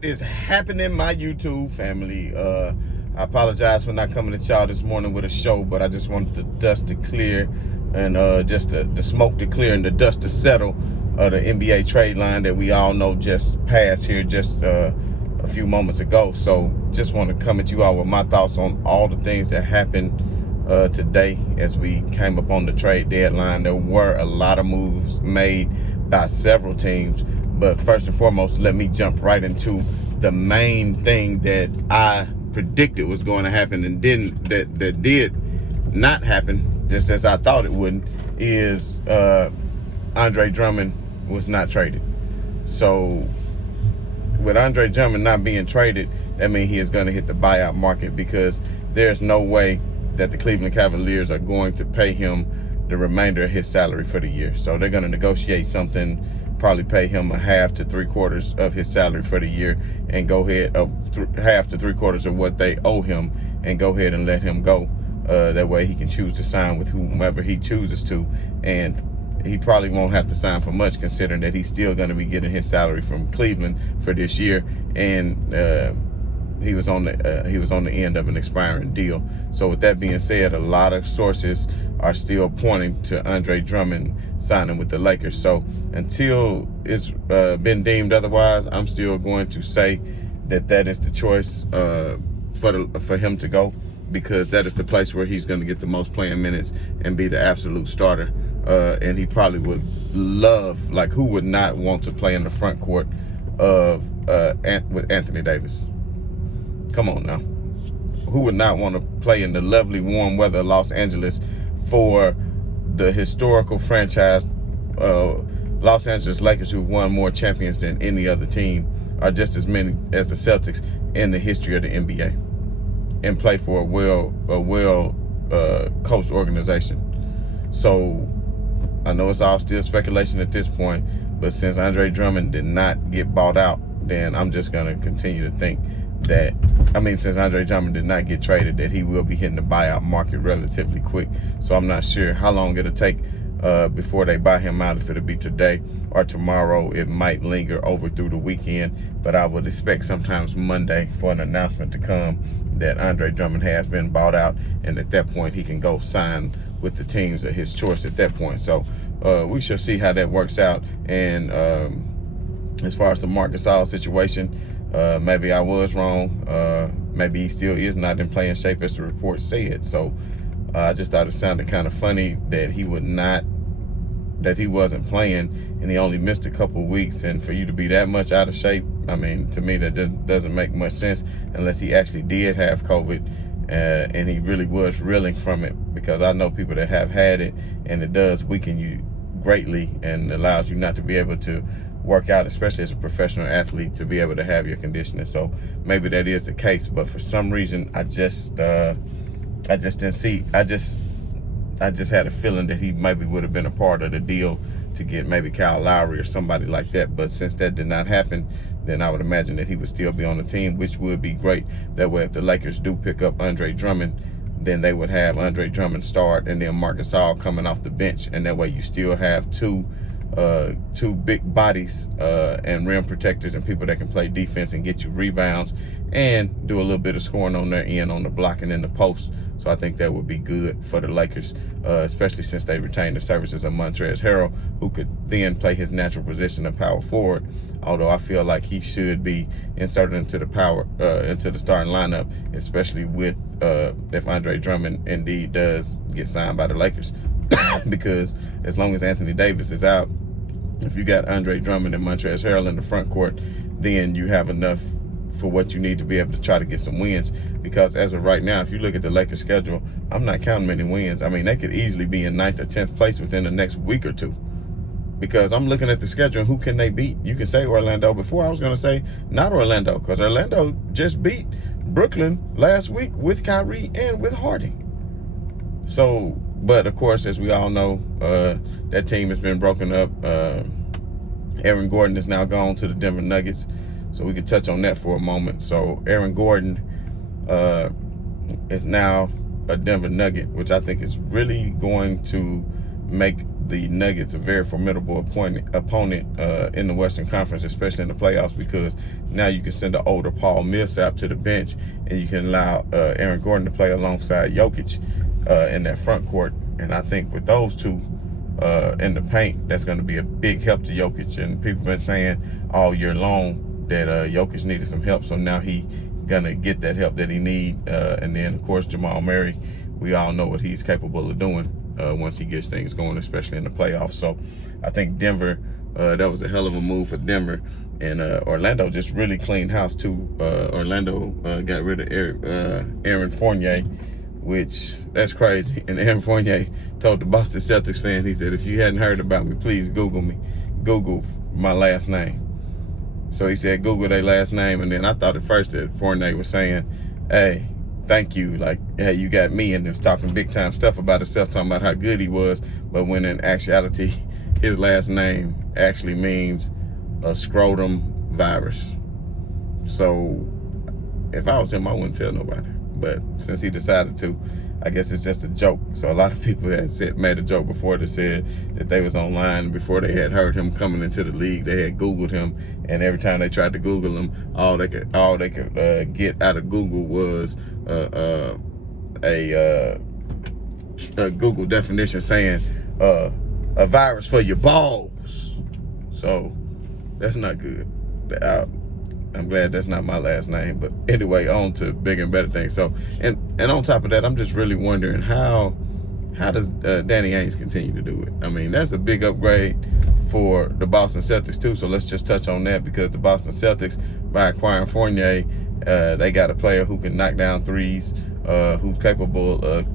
What is happening, my YouTube family? I apologize for not coming to y'all this morning with a show, but I just wanted the dust to clear and just the smoke to clear and the dust to settle. The NBA trade line that we all know just passed here just a few moments ago. So just want to come at you all with my thoughts on all the things that happened today as we came up on the trade deadline. There were a lot of moves made by several teams. But first and foremost, let me jump right into the main thing that I predicted was going to happen and that did not happen, just as I thought it wouldn't, is Andre Drummond was not traded. So with Andre Drummond not being traded, that means he is going to hit the buyout market, because there's no way that the Cleveland Cavaliers are going to pay him the remainder of his salary for the year. So they're going to negotiate something, probably pay him a half to 3/4 of his salary for the year, and go ahead of half to 3/4 of what they owe him, and go ahead and let him go. That way he can choose to sign with whomever he chooses to, and he probably won't have to sign for much, considering that he's still going to be getting his salary from Cleveland for this year, and he was on the end of an expiring deal. So with that being said, a lot of sources are still pointing to Andre Drummond signing with the Lakers. So until it's been deemed otherwise, I'm still going to say that is the choice for him to go, because that is the place where he's going to get the most playing minutes and be the absolute starter. And he probably would love, like, who would not want to play in the front court of with Anthony Davis? Come on now. Who would not want to play in the lovely warm weather of Los Angeles for the historical franchise? Los Angeles Lakers, who've won more champions than any other team, are just as many as the Celtics in the history of the NBA, and play for a well coached organization. So I know it's all still speculation at this point, but since Andre Drummond did not get bought out, then I'm just going to continue to think that, since Andre Drummond did not get traded, that he will be hitting the buyout market relatively quick. So I'm not sure how long it'll take before they buy him out. If it'll be today or tomorrow, it might linger over through the weekend, but I would expect sometimes Monday for an announcement to come that Andre Drummond has been bought out, and at that point he can go sign with the teams of his choice at that point. So we shall see how that works out. And as far as the Marc Gasol situation, maybe I was wrong. Maybe he still is not in playing shape, as the report said. So I just thought it sounded kind of funny that he wasn't playing, and he only missed a couple weeks. And for you to be that much out of shape, to me that just doesn't make much sense, unless he actually did have COVID and he really was reeling from it, because I know people that have had it, and it does weaken you greatly and allows you not to be able to work out, especially as a professional athlete, to be able to have your conditioning. So maybe that is the case, but for some reason I just didn't see. I just had a feeling that he maybe would have been a part of the deal to get maybe Kyle Lowry or somebody like that. But since that did not happen, then I would imagine that he would still be on the team, which would be great. That way, if the Lakers do pick up Andre Drummond, then they would have Andre Drummond start, and then Marc Gasol coming off the bench, and that way you still have two big bodies and rim protectors and people that can play defense and get you rebounds and do a little bit of scoring on their end on the block and in the post. So I think that would be good for the Lakers, especially since they retained the services of Montrezl Harrell, who could then play his natural position of power forward. Although I feel like he should be inserted into the starting lineup, especially with if Andre Drummond indeed does get signed by the Lakers. Because as long as Anthony Davis is out, if you got Andre Drummond and Montrezl Harrell in the front court, then you have enough for what you need to be able to try to get some wins. Because as of right now, if you look at the Lakers schedule, I'm not counting many wins. They could easily be in 9th or 10th place within the next week or two. Because I'm looking at the schedule and who can they beat? You can say Orlando. Before I was going to say not Orlando, because Orlando just beat Brooklyn last week with Kyrie and with Harden. So, but of course, as we all know, that team has been broken up. Aaron Gordon is now gone to the Denver Nuggets. So we could touch on that for a moment. So Aaron Gordon is now a Denver Nugget, which I think is really going to make the Nuggets a very formidable opponent in the Western Conference, especially in the playoffs, because now you can send an older Paul Millsap to the bench, and you can allow Aaron Gordon to play alongside Jokic in that front court. And I think with those two in the paint, that's going to be a big help to Jokic. And people have been saying all year long that Jokic needed some help, so now he gonna get that help that he need. And then of course Jamal Murray, we all know what he's capable of doing once he gets things going, especially in the playoffs. So I think Denver, that was a hell of a move for Denver. And Orlando just really cleaned house too. Orlando got rid of Aaron Fournier, which that's crazy. And Aaron Fournier told the Boston Celtics fan, he said, if you hadn't heard about me, please Google me. Google my last name. So he said, Google their last name. And then I thought at first that Fournier was saying, hey, thank you. Like, hey, you got me. And he was talking big time stuff about himself, talking about how good he was. But when in actuality, his last name actually means a scrotum virus. So if I was him, I wouldn't tell nobody. But since he decided to, I guess it's just a joke. So a lot of people had made a joke before that said that they was online before they had heard him coming into the league. They had Googled him, and every time they tried to Google him, all they could get out of Google was a Google definition saying a virus for your balls. So that's not good. I'm glad that's not my last name. But anyway, on to bigger and better things. So, and on top of that, I'm just really wondering how does Danny Ainge continue to do it? I mean, that's a big upgrade for the Boston Celtics too. So let's just touch on that, because the Boston Celtics, by acquiring Fournier, they got a player who can knock down threes, who's capable of,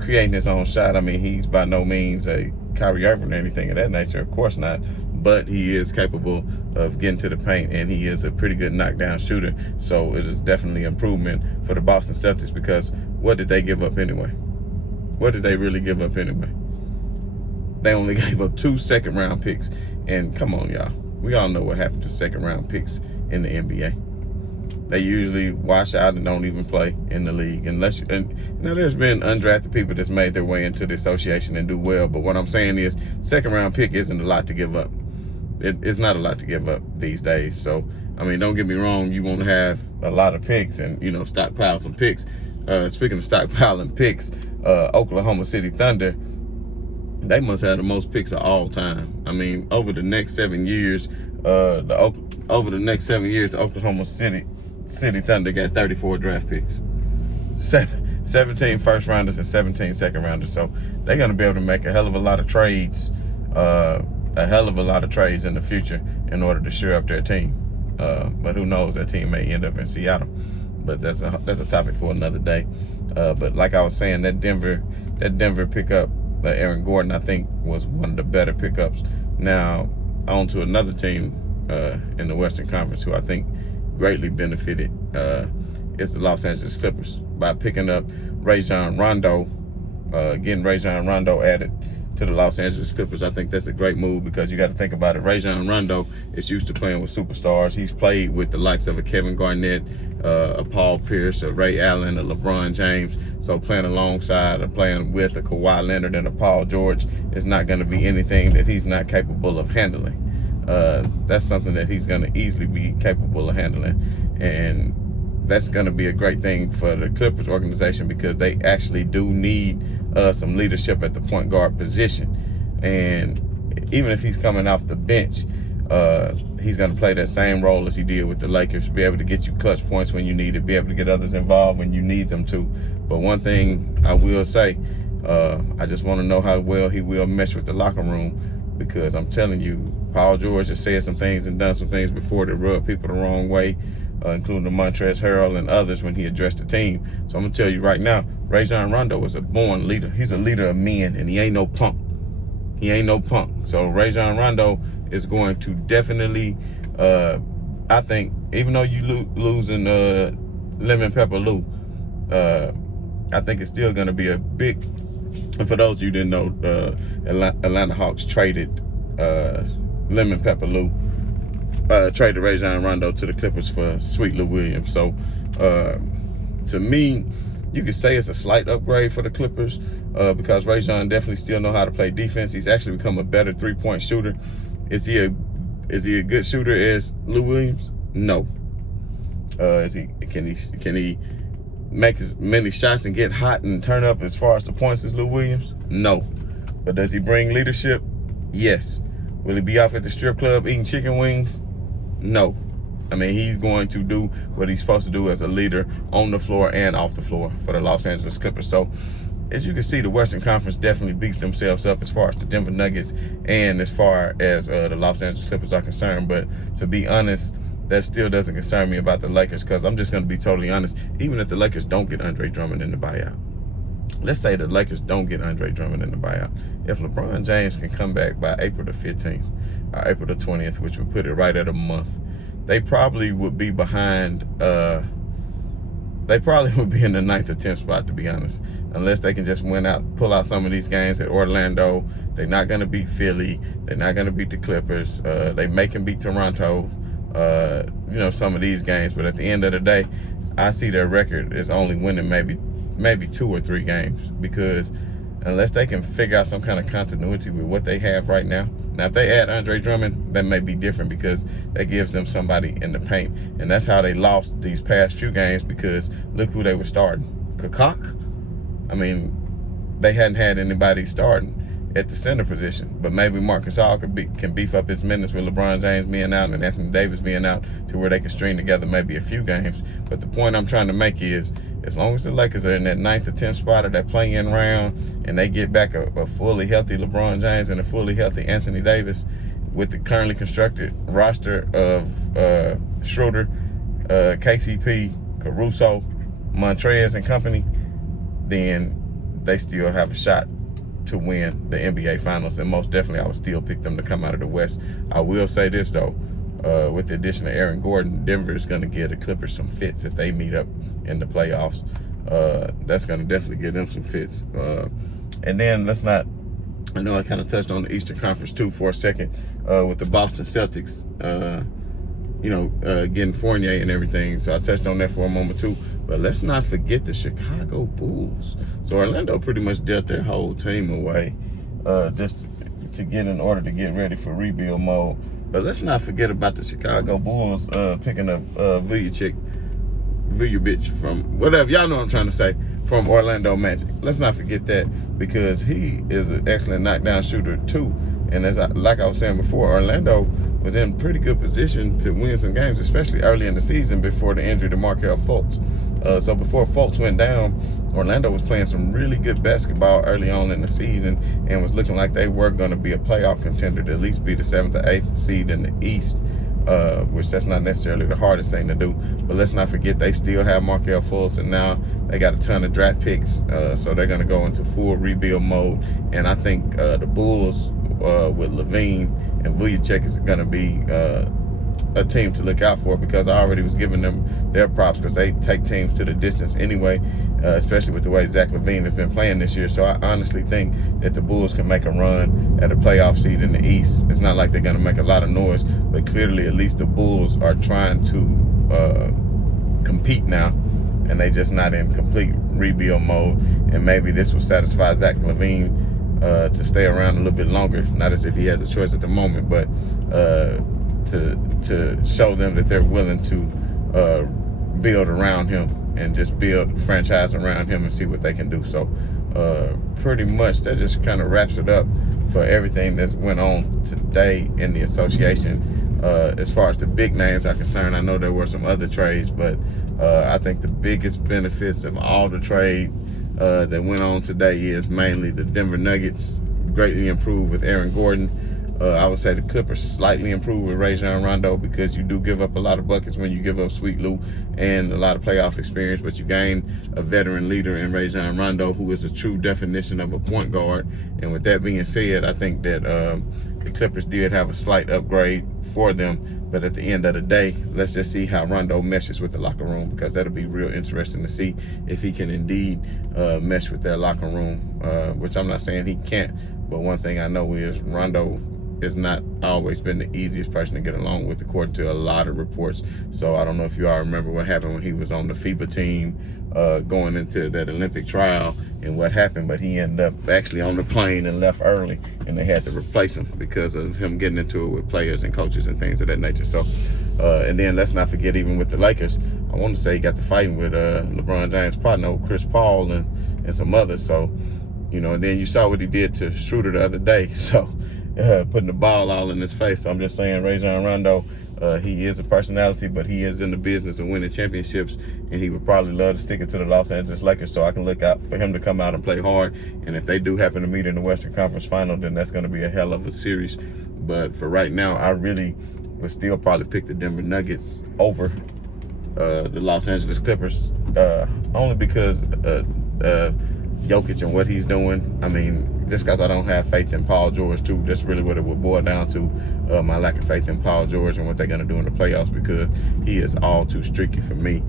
creating his own shot. I mean, he's by no means a Kyrie Irving or anything of that nature, of course not. But he is capable of getting to the paint, and he is a pretty good knockdown shooter. So it is definitely improvement for the Boston Celtics, because what did they give up anyway? What did they really give up anyway? They only gave up 2 second-round picks. And come on, y'all. We all know what happened to second-round picks in the NBA. They usually wash out and don't even play in the league. And there's been undrafted people that's made their way into the association and do well. But what I'm saying is, second-round pick isn't a lot to give up. It's not a lot to give up these days. So, I mean, don't get me wrong. You won't have a lot of picks and, stockpile some picks. Speaking of stockpiling picks, Oklahoma City Thunder, they must have the most picks of all time. I mean, over the next 7 years, the Oklahoma City Thunder got 34 draft picks. 17 first rounders and 17 second rounders. So they're going to be able to make a hell of a lot of trades, in the future in order to shore up their team. But who knows, that team may end up in Seattle. But that's a topic for another day. But like I was saying, that Denver pickup, Aaron Gordon, I think was one of the better pickups. Now, on to another team in the Western Conference who I think greatly benefited is the Los Angeles Clippers by picking up Rajon Rondo, getting Rajon Rondo added to the Los Angeles Clippers. I think that's a great move, because you got to think about it. Rajon Rondo is used to playing with superstars. He's played with the likes of a Kevin Garnett, a Paul Pierce, a Ray Allen, a LeBron James. So playing alongside or playing with a Kawhi Leonard and a Paul George is not going to be anything that he's not capable of handling. That's something that he's going to easily be capable of handling. And that's going to be a great thing for the Clippers organization, because they actually do need some leadership at the point guard position. And even if he's coming off the bench, he's going to play that same role as he did with the Lakers, be able to get you clutch points when you need it, be able to get others involved when you need them to. But one thing I will say, I just want to know how well he will mesh with the locker room, because I'm telling you, Paul George has said some things and done some things before that rub people the wrong way, including the Montrezl Harrell and others when he addressed the team. So I'm going to tell you right now, Rajon Rondo is a born leader. He's a leader of men, and he ain't no punk. He ain't no punk. So Rajon Rondo is going to definitely, I think, even though you losing Lemon Pepper Lou, I think it's still going to be a big, and for those of you who didn't know, Atlanta Hawks traded Lemon Pepper Lou, traded Rajon Rondo to the Clippers for Sweet Lou Williams. So to me, You could say it's a slight upgrade for the Clippers because Rajon definitely still know how to play defense. He's actually become a better three-point shooter. Is he a good shooter as Lou Williams? No. Can he make as many shots and get hot and turn up as far as the points as Lou Williams? No. But does he bring leadership? Yes. Will he be off at the strip club eating chicken wings? No. I mean, he's going to do what he's supposed to do as a leader on the floor and off the floor for the Los Angeles Clippers. So, as you can see, the Western Conference definitely beats themselves up as far as the Denver Nuggets and as far as the Los Angeles Clippers are concerned. But to be honest, that still doesn't concern me about the Lakers, because I'm just going to be totally honest. Even if the Lakers don't get Andre Drummond in the buyout, let's say the Lakers don't get Andre Drummond in the buyout. If LeBron James can come back by April the 15th or April the 20th, which would put it right at a month, they probably would be behind. They probably would be in the 9th or 10th spot, to be honest, unless they can just pull out some of these games at Orlando. They're not going to beat Philly. They're not going to beat the Clippers. They may can beat Toronto. Some of these games, but at the end of the day, I see their record is only winning maybe 2 or 3 games, because unless they can figure out some kind of continuity with what they have right now. Now, if they add Andre Drummond, that may be different, because that gives them somebody in the paint. And that's how they lost these past few games, because look who they were starting. Kakak? I mean, they hadn't had anybody starting at the center position. But maybe Marc Gasol can beef up his minutes with LeBron James being out and Anthony Davis being out, to where they can string together maybe a few games. But the point I'm trying to make is, as long as the Lakers are in that 9th or 10th spot of that play-in round, and they get back a fully healthy LeBron James and a fully healthy Anthony Davis, with the currently constructed roster of Schroeder, KCP, Caruso, Montrez and company, then they still have a shot to win the NBA Finals. And most definitely, I would still pick them to come out of the West. I will say this, though. With the addition of Aaron Gordon, Denver is going to give the Clippers some fits if they meet up in the playoffs. That's going to definitely give them some fits. And then I know I kind of touched on the Eastern Conference too for a second with the Boston Celtics, getting Fournier and everything. So I touched on that for a moment too. But let's not forget the Chicago Bulls. So Orlando pretty much dealt their whole team away just to get in order to get ready for rebuild mode. But let's not forget about the Chicago Bulls picking up Vujovic from whatever, y'all know what I'm trying to say, from Orlando Magic. Let's not forget that, because he is an excellent knockdown shooter too. And like I was saying before, Orlando was in pretty good position to win some games, especially early in the season before the injury to Markelle Fultz. So before Fultz went down, Orlando was playing some really good basketball early on in the season, and was looking like they were going to be a playoff contender, to at least be the 7th or 8th seed in the East, which that's not necessarily the hardest thing to do. But let's not forget, they still have Markelle Fultz, and now they got a ton of draft picks, so they're going to go into full rebuild mode. And I think the Bulls with Levine and Vujovic is going to be a team to look out for, because I already was giving them their props, because they take teams to the distance anyway, especially with the way Zach LaVine has been playing this year. So I honestly think that the Bulls can make a run at a playoff seed in the East. It's not like they're going to make a lot of noise, but clearly at least the Bulls are trying to compete now, and they just not in complete rebuild mode. And maybe this will satisfy Zach LaVine to stay around a little bit longer. Not as if he has a choice at the moment, but to show them that they're willing to build around him and just build a franchise around him and see what they can do. So pretty much that just kind of wraps it up for everything that's went on today in the association. As far as the big names are concerned, I know there were some other trades, but I think the biggest benefits of all the trade that went on today is mainly the Denver Nuggets greatly improved with Aaron Gordon. I would say the Clippers slightly improved with Rajon Rondo, because you do give up a lot of buckets when you give up Sweet Lou and a lot of playoff experience, but you gain a veteran leader in Rajon Rondo, who is a true definition of a point guard. And with that being said, I think that the Clippers did have a slight upgrade for them. But at the end of the day, let's just see how Rondo meshes with the locker room, because that'll be real interesting to see if he can indeed mesh with their locker room, which I'm not saying he can't. But one thing I know is Rondo has not always been the easiest person to get along with, according to a lot of reports. So I don't know if you all remember what happened when he was on the FIBA team going into that Olympic trial and what happened, but he ended up actually on the plane and left early, and they had to replace him because of him getting into it with players and coaches and things of that nature. So, and then let's not forget, even with the Lakers, I want to say he got to fighting with LeBron James' partner, Chris Paul, and some others. So, you know, and then you saw what he did to Schroeder the other day. So, putting the ball all in his face. So I'm just saying, Rajon Rondo, he is a personality, but he is in the business of winning championships, and he would probably love to stick it to the Los Angeles Lakers. So I can look out for him to come out and play hard. And if they do happen to meet in the Western Conference Final, then that's going to be a hell of a series. But for right now, I really would still probably pick the Denver Nuggets over the Los Angeles Clippers, only because Jokic and what he's doing. I mean, just because I don't have faith in Paul George, too. That's really what it would boil down to, my lack of faith in Paul George and what they're going to do in the playoffs, because he is all too streaky for me.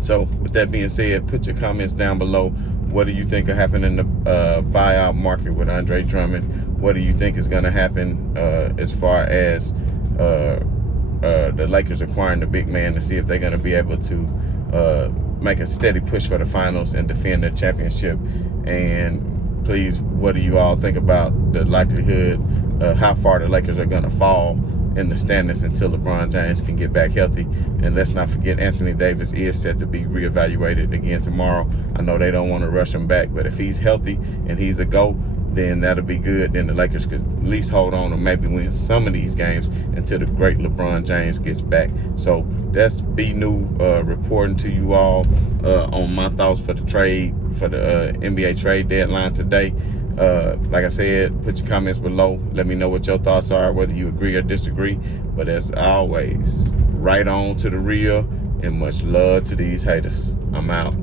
So with that being said, put your comments down below. What do you think will happen in the buyout market with Andre Drummond? What do you think is going to happen as far as the Lakers acquiring the big man, to see if they're going to be able to make a steady push for the finals and defend their championship? And please, what do you all think about the likelihood how far the Lakers are going to fall in the standings until LeBron James can get back healthy? And let's not forget, Anthony Davis is set to be reevaluated again tomorrow. I know they don't want to rush him back, but if he's healthy and he's a go, then that'll be good. Then the Lakers could at least hold on and maybe win some of these games until the great LeBron James gets back. So that's B New reporting to you all on my thoughts for the trade, for the NBA trade deadline today. Like I said, put your comments below. Let me know what your thoughts are, whether you agree or disagree. But as always, right on to the real, and much love to these haters. I'm out.